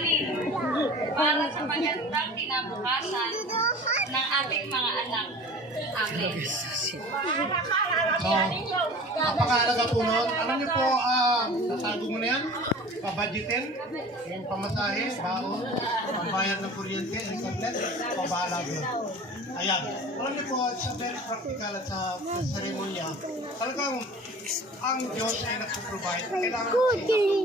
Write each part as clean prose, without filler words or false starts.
pananalig para sa magandang kinabukasan ng ating mga anak. Amen. Napakahalaga po nun. Alam niyo po, natago mo na yan? Pabudgetin, yung pamasahe, baon, pambayad ng kuryente, internet, pabahala doon. Ayan. Alam niyo po, sa very practical at sa seremonya, talagang ang Diyos ay nagpo-provide. Kailangan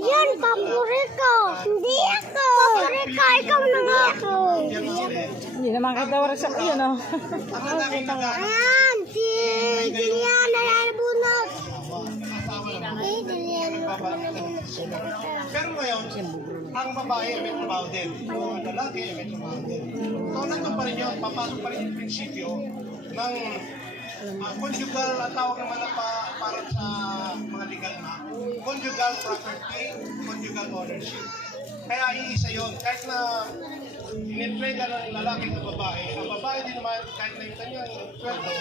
Yan, paborito. Hindi ako. Paborito, ikaw na nga ako. Hindi naman katawar sa iyo, no? Ang lalaki na Ayan, si Julian na nalabunot. Pero ngayon, ang babae ay may trabaho din. Ang lalaki ay may trabaho din. So, nandun pa rin yun. Papasok pa rin yung prinsipyo ng conjugal, ang tawag naman na para sa mga legal na, conjugal property, conjugal ownership. Kaya iisa yun. Kahit na in-entrega ng lalaki ng babae, ang babae din naman, kahit na yung kanyang sweldo,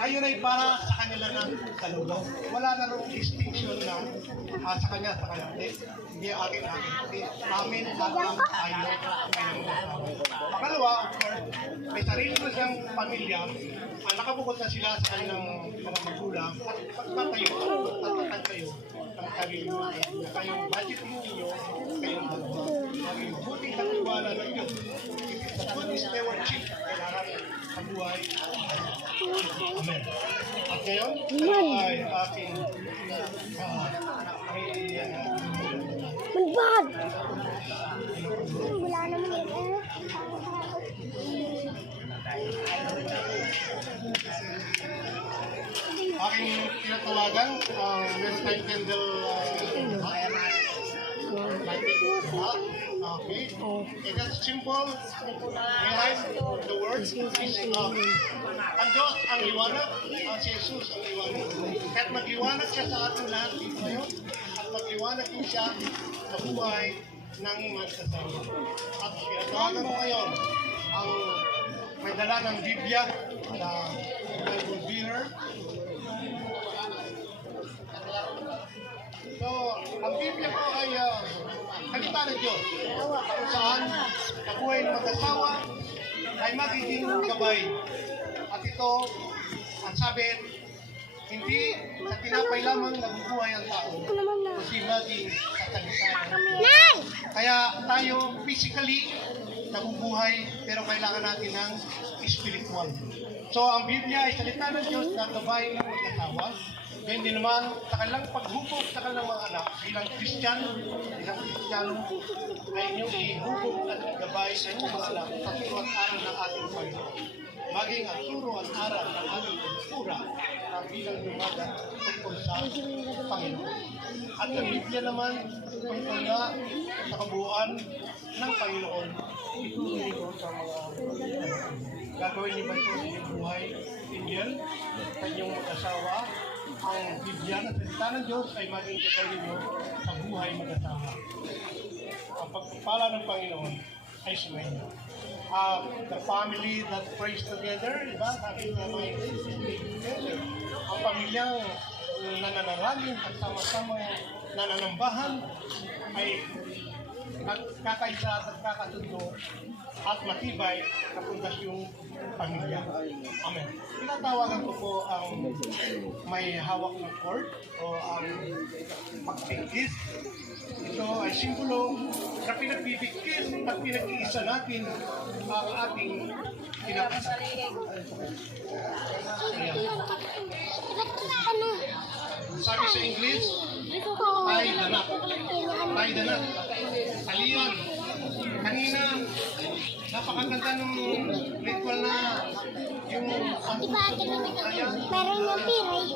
ayun ay para sa kanila ng kalulong. Wala na rin distinction na sa kanya, sa kanya. Hindi akin. Amin at ang ayaw. Pangalawa, may sarili na siyang pamilya, nakabukod na sila sa kanilang mga magulang, at pagtatayo, tatatag kayo ng sarili na kayong budget ninyo, kayong maging buting katiwala ng Diyos. Sa good stewardship, kailangan ang buhay. Amen. At ngayon, ay aking Manbag! Wala naman eh. aking tinatawagan, meron tayong candle okay. Okay, that's simple. Realize the words is ang Diyos ang liwanag, ang si Jesus ang liwanag. Kahit magliwanag siya sa ating lahat dito ngayon, at magliwanag din siya sa buhay ng magsasama. At tinatawagan ko ngayon ang may dala ng Biblia na Bible bearer. So, ang Biblia ko ay salita ng Diyos kung saan kabuhay ng mag-asawa ay magiging gabay. At ito, ang sabi, hindi sa tinapay lamang nabubuhay ang tao, kundi maging sa salita ng Diyos. Kaya tayo physically nabubuhay, pero kailangan natin ng spiritual. So, ang Biblia ay salita ng Diyos na gabay ng mag-asawa. Then din naman, sa kanilang paghubog sa kanilang mga anak, bilang Kristiyano ay inyong ihubog at gabay sa inyong mga anak sa turo at aral ng ating Panginoon. Maging ang turo at aral ng ating kultura na bilang lumaga tungkol sa Panginoon. At ang Biblia naman, tungkol na sa kabuuan ng Panginoon, ituloy ko sa mga gagawin niyo ba ito sa inyong buhay, Indian, sa inyong mag-asawa, ang Biblia na salita ng Diyos ay maging gabay ninyo sa buhay mag-asawa. Ang pagpapala ng Panginoon ay sumayin. The family that prays together, diba? Sabi nga may together. Ang pamilyang nananalangin at sama-sama nananambahan ay nagkakaisa at nagkakasundo at matibay na pundasyong pamilya. Amen. Tinatawagan ko po ang may hawak ng cord o ang pagpigkis. Ito ay simbolo na pinagbibigkis at pinag-iisa natin ang ating kinakasa. Sabi sa English, tie the knot. Tie the knot. Aliyan. Kanina, napakaganda ng ritual na yung Pero yung piray.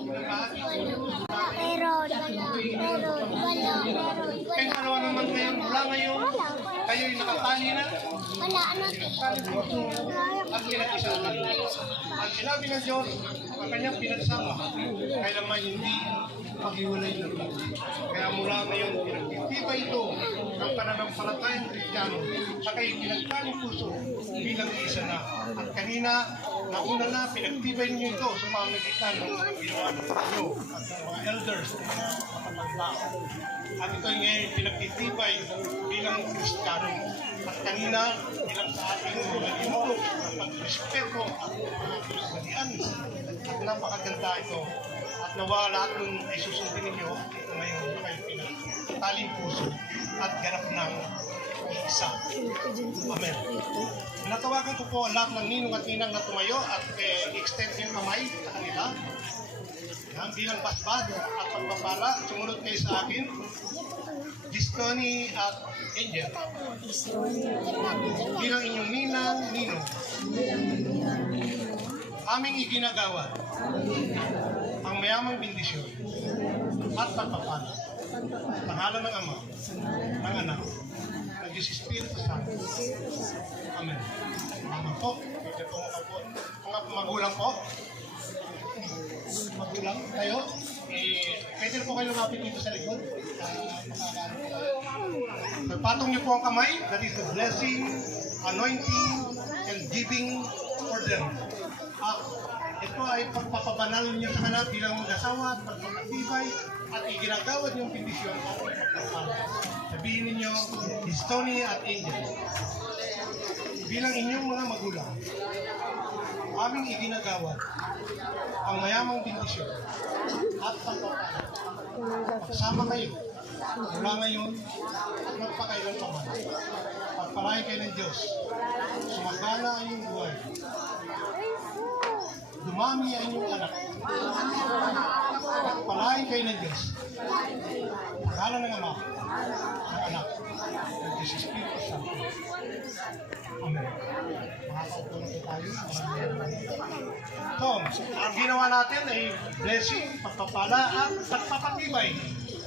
Pero, wala. Kaya dalawa naman ngayon, mula ngayon, kayo'y nakatali na. Wala, ano? At pinag-isa natin. Ang sinabi ng Diyos, ang kanyang pinagsama, kaya naman hindi maghiwalay ng Diyos. Kaya mula ngayon, pinagtitibay ito ng pananampalatayang Kristiyano sa kayo pinagkaling puso bilang isa na. At kanina, nauna na, pinagtibay ninyo ito sa pamagitan ng mga ginawa ng inyo at ng mga elders, ng mga kapataglaw. At ito ngayon pinagtitibay bilang Kristiyano. At kanina, bilang sa ating mga ginoo, ang pagrespeto at pagkakalian. At napakaganda ito. At nawa lahat ng ay susundin ninyo, ito ngayon na kayo pinagtaling puso at ganap ng isa. Amen. Natawagan ko po ang lahat ng ninong at ninang na tumayo at extend yung kamay sa kanila. Yan, bilang basbad at pagpapala, sumunod kayo sa akin. Distoni at Angel. Bilang inyong ninang, ninong. Aming iginagawa ang mayamang bendisyon at pagpapala. Pangalan ng Ama, ng Anak, ng Diyos Espiritu Santo. Amen. Mga po, ito po mga magulang po. Magulang kayo, pwede na po kayo lumapit dito sa likod. Patong niyo po ang kamay, that is the blessing, anointing, and giving for them. Ito ay pagpapabanal niyo sa kanila bilang mag-asawa at pagpapatibay at iginagawad niyong bendisyon at pagpapala. Sabihin ninyo, Distoni at Angel. Bilang inyong mga magulang, aming iginagawad ang mayamang bendisyon at pagpapala. Pagsama kayo mula ngayon at magpakailan pa man. Pagpalain kayo ng Diyos. Sumagana ang iyong buhay. Dumami ang inyong anak. Pagpalain kayo ng Diyos. Pagkala ng Ama, ng Anak, ng Diyos Espiritu Santo. Amen. Makakaupo na po tayo. So, ang ginawa natin ay blessing, pagpapala at pagpapatibay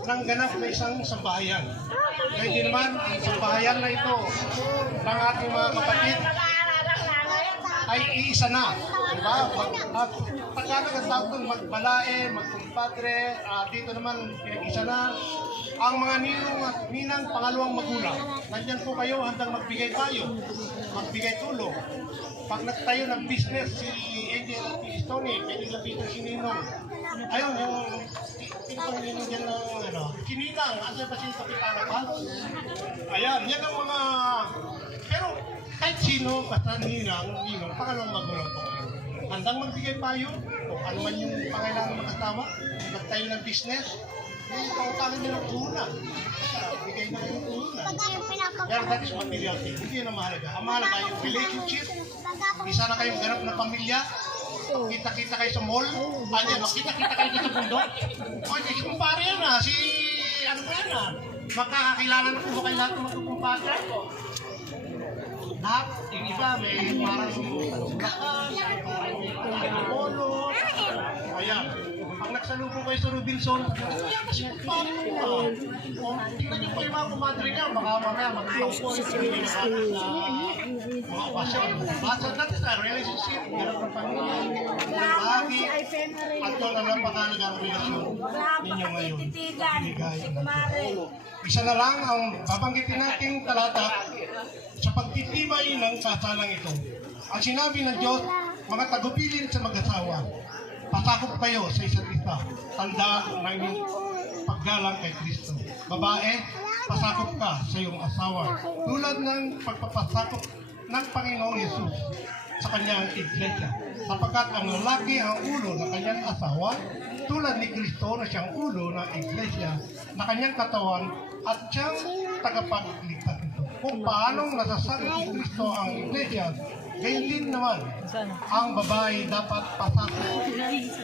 ng ganap na isang sambahayan. Kaya din naman, ang sambahayan na ito ng ating mga kapatid ay iisa na. Diba? Pagkakagat tawag doon, magbalae, magkumpadre, dito naman pinag-isa na. Ang mga ninong at ninang pangalawang magulang, nandyan po kayo handang magbigay tayo, magbigay tulong. Pag nagtayo ng business, si Angel at si Tony, pwede lapitan si Ninong. Ayun, yung pinipang Ninong dyan ng Kininang, asa ba siya kapitana pa? Ayan, yan ang mga, pero kahit sino, basta Ninang, pangalawang magulang po. Handang magbigay payo, o ano man yung pangailangan makasama, nagtayo ng business, yung pautangan nila ng una. Bigay na yung una. Pero that is material thing. Hindi yun ang mahalaga. Ang mahalaga yung relationship. Isa na kayong ganap na pamilya. Kita-kita kayo sa mall. Makita-kita kayo sa bundok. O, kumpare yan ah. Si, ano ba yan ah. Makakakilala na po ba kayo lahat ng magkukumpare? Lahat, yung iba may parang lakas, parang polo. Ayan. Pag nagsalubong kayo sa Robinson, parang tingnan niyo po yung mga kumadre niya. Baka mamaya magpapos sa mga okasyon. So that is a relationship. Ganap ng pamilya. Bahagi. At ito na lang pangalagang relasyon ninyo ngayon. Isa na lang ang babanggitin nating talata sa pagtitibay ng kasalang ito. Ang sinabi ng Diyos, mga tagubilin sa mag-asawa, pasakop kayo sa isa't isa. Tandaan ng inyong paggalang kay Kristo. Babae, pasakop ka sa iyong asawa. Tulad ng pagpapasakop ng Panginoong Yesus sa kanyang iglesia. Sapagkat ang lalaki ang ulo ng kanyang asawa, tulad ni Kristo na siyang ulo ng iglesia na kanyang katawan at siyang tagapagligtas nito. Kung paanong nasasabi ni Kristo ang iglesia, gayon din naman, ang babae dapat pasakop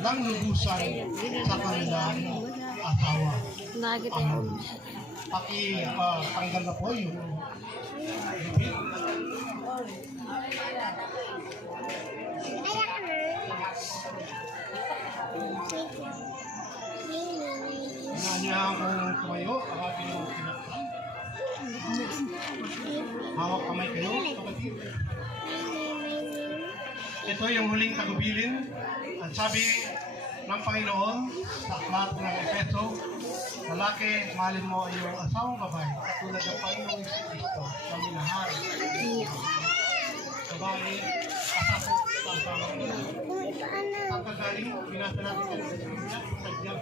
ng lubusan sa kanilang asawa. Tanggal na po yung Hinahayaan kong tumayo, ang ating pinakpan. Hawak kamay kayo, kapatid. Ito yung huling tagubilin. Ang sabi ng Panginoon sa aklat ng Efeso, lalaki, mahalin mo ang iyong asawang babae, katulad ng Panginoong Kristo na minahal. Babae, asapot sa asawang babae. Ang kagaling, binasa natin sa Biblia, sa Diyan.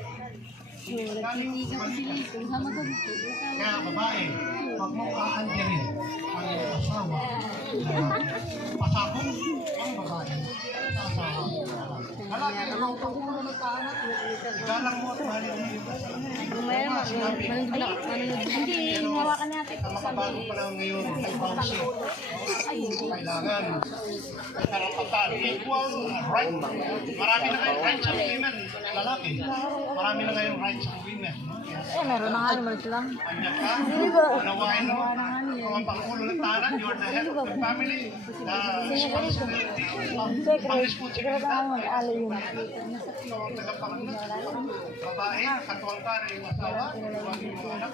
galing sa balikan. Kaya babae, huwag mong aandirin ang asawa na pasabong ang babae sa asawa. Lalaki, ikaw ang pangulo ng tahanan. Galang mo at mahalin mo yung asawa. Sinabi, Hindi, hawakan natin. ang makabago pa lang ngayon ay bawsi. Kailangan may karapatan, equal right. Marami na kayong rights sa women, lalaki. Marami na kayong rights sa women. Meron na nga naman silang. Kanya ka, unawain mo, ang pangulo ng tahanan, you're the head of the family, the responsibility, ang responsibilidad, ang tagapangunan, babae, katuwang ka na yung asawa, katuwang yung mga anak.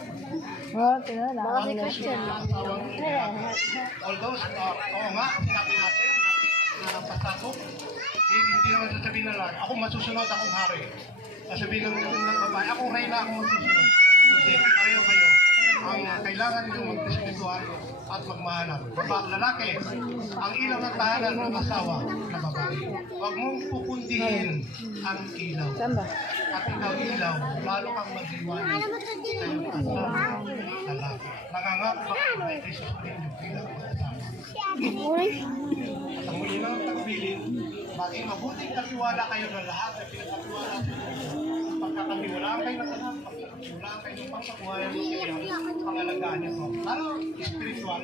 Oh, tinala. Ang asawang although, oo nga, sinabi natin na pasabog, hindi naman sasabihin na lang, ako masusunod, akong hari. Sasabihin ng babae, akong reyna, akong masusunod. Hindi, pareho kayo. Ang kailangan nyo magdiskutuhan at magmahalan. Lalaki, ang ilaw ng tahanan ng asawa na babae. Huwag mong pupundihin ang ilaw. Saan ba? At ikaw ilaw, lalo kang mag-iwanan sa iyong asawa. Lalaki. Nangangako ba kayo na isusunod yung ilaw ng asawa? At ang muli ng tagbilin, maging mabuting katiwala kayo ng lahat na pinagkatiwala sa inyo. Pagkakatiwalaan kayo ng anak, pagkakatiwalaan kayo ng pagkakuhayan mo sa iyo, pangalagaan niyo po. Lalo, spiritual,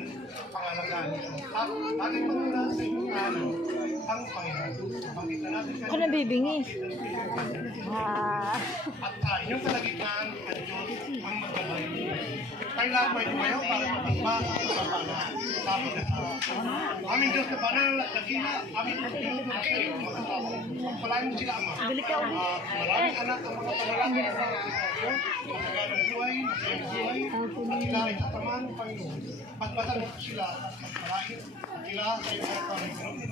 pangalagaan niyo po. At laging magmula sa inyong kanan, ang Panginoon. Pangkita natin kayo. Ako nabibingi. At sa inyong kalagitnaan, ang Diyos ang magdalay. Kailangan ba kayo para matagba ang kapana? Sabi na sa aming Diyos na banal at dakila, aming Diyos na kayo, makasama. Pagpalain mo sila, Ama. Maraming anak ang mga panalangin ng mga Diyos, masagalang buhay, masayang buhay, at sila ay tatamaan ng Panginoon. Pagbasan mo sila at magpalain, at sila sa iyong mga Panginoon ng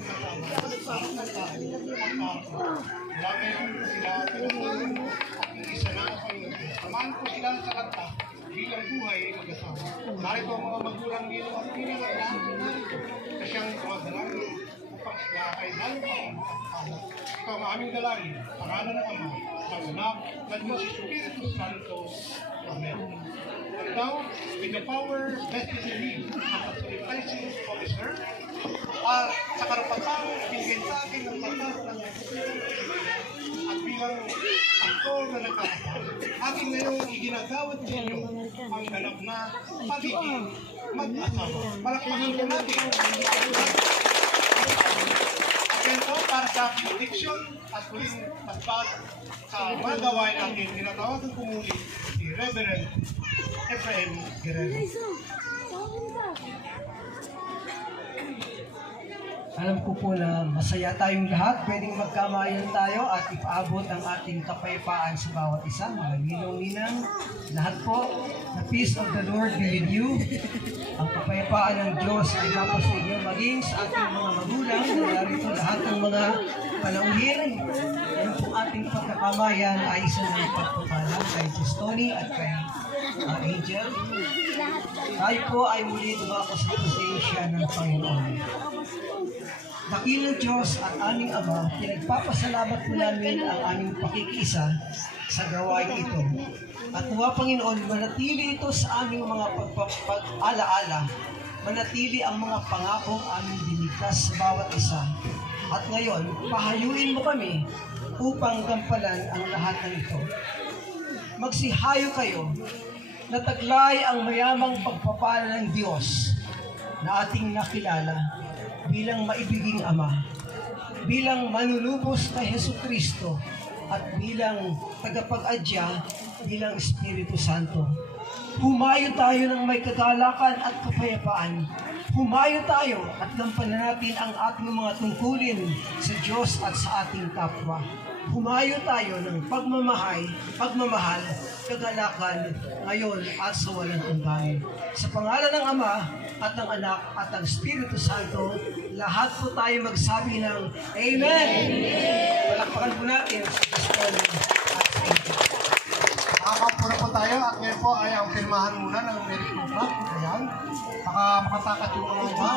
kasama, at tayo, at marko. Maraming sila, pinagpalain mo, at isa na ang Panginoon. Tamaan ko sila sa kanta, bilang buhay ay mag-asawa. Narito ang mga magulang nila at bilang ang lahat narito na siyang tumadalangin upang sila ay lalo pang makakala. Ito ang aming dalangin, pangalan ng Ama, ng Anak, ng Diyos Espiritu Santo. Amen. And now, with the power vested in me as a sacrificing officer, sa karapatang binigay sa akin ng batas ng at bilang ako na nakakasal, aking ngayong iginagawad sa inyo ang ganap na pagiging mag-asawa. Palakpakan ko natin. At ito para sa benediction at huling paspas sa mga gawain natin, tinatawagan ko muli si Reverend Ephraim Guerrero. Alam ko po na masaya tayong lahat, pwedeng magkamayan tayo at ipaabot ang ating kapayapaan sa bawat isa, mga ninong-ninang. Lahat po, the peace of the Lord be with you. Ang kapayapaan ng Diyos ay mapos sa inyo, maging sa ating mga magulang, na narito lahat ng mga panauhin. Yung po ating pagkakamayan ay isa ng pagpapala kay Tony at kay Angel. Tayo po ay muli dumako sa presensya ng Panginoon. Dakilang Diyos at aming Ama, pinagpapasalamat po namin ang aming pakikiisa sa gawain ito. At nawa Panginoon, manatili ito sa aming mga pag-alaala, manatili ang mga pangakong aming dinigtas sa bawat isa. At ngayon, pahayuin mo kami upang gampalan ang lahat ng ito. Magsihayo kayo na taglay ang mayamang pagpapala ng Diyos na ating nakilala bilang maibiging Ama, bilang manunubos kay Jesucristo, at bilang tagapag-adya, bilang Espiritu Santo. Humayo tayo ng may kagalakan at kapayapaan. Humayo tayo at gampanan natin ang ating mga tungkulin sa Diyos at sa ating kapwa. Humayo tayo ng pagmamahal, kagalakan, ngayon at sa walang hanggan. Sa pangalan ng Ama at ng Anak at ng Espiritu Santo, lahat po tayo magsabi ng Amen! Palakpakan po natin sa Tony at sa Angel. Nakakapura po tayo at ngayon po ay ang pirmahan muna ng Merry Club. Ayan. Baka makatakas yung mga iba.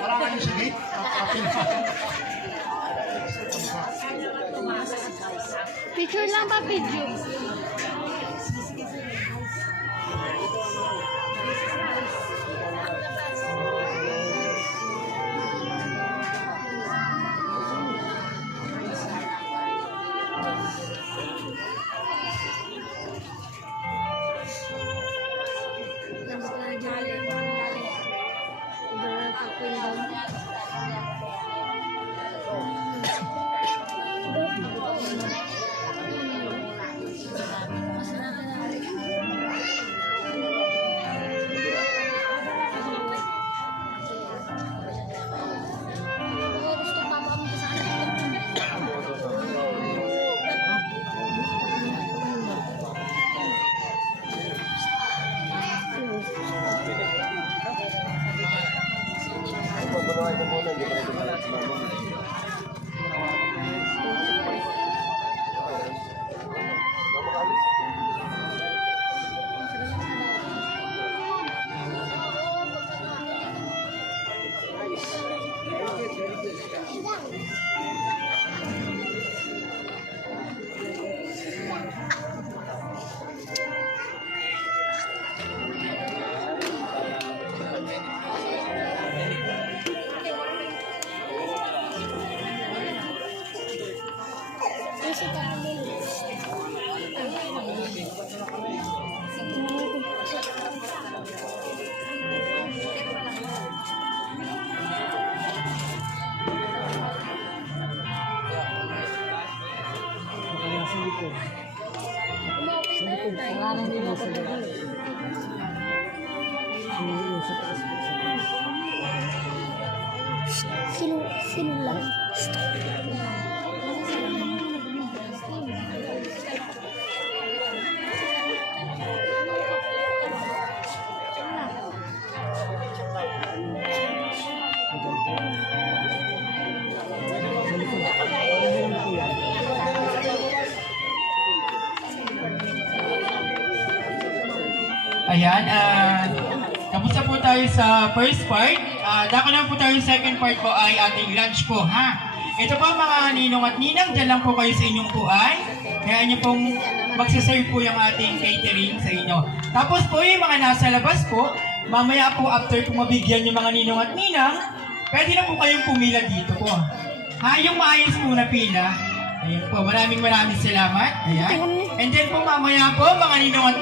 Parang yung sa gate. Picture lang pa, picture. Wala na hindi mo ko Sino lang? Ayan, kamusta po tayo sa first part? Dako lang po tayo sa second part po ay ating lunch po, ha? Ito po mga ninong at ninang, dyan lang po kayo sa inyong puay. Kaya nyo pong magsaserve po yung ating catering sa inyo. Tapos po yung mga nasa labas po, mamaya po after po mabigyan yung mga ninong at ninang, pwede na po kayong pumila dito po. Ha, yung maayos po na pila. Ayan po, maraming salamat. Ayan. And then po mamaya po mga ninong at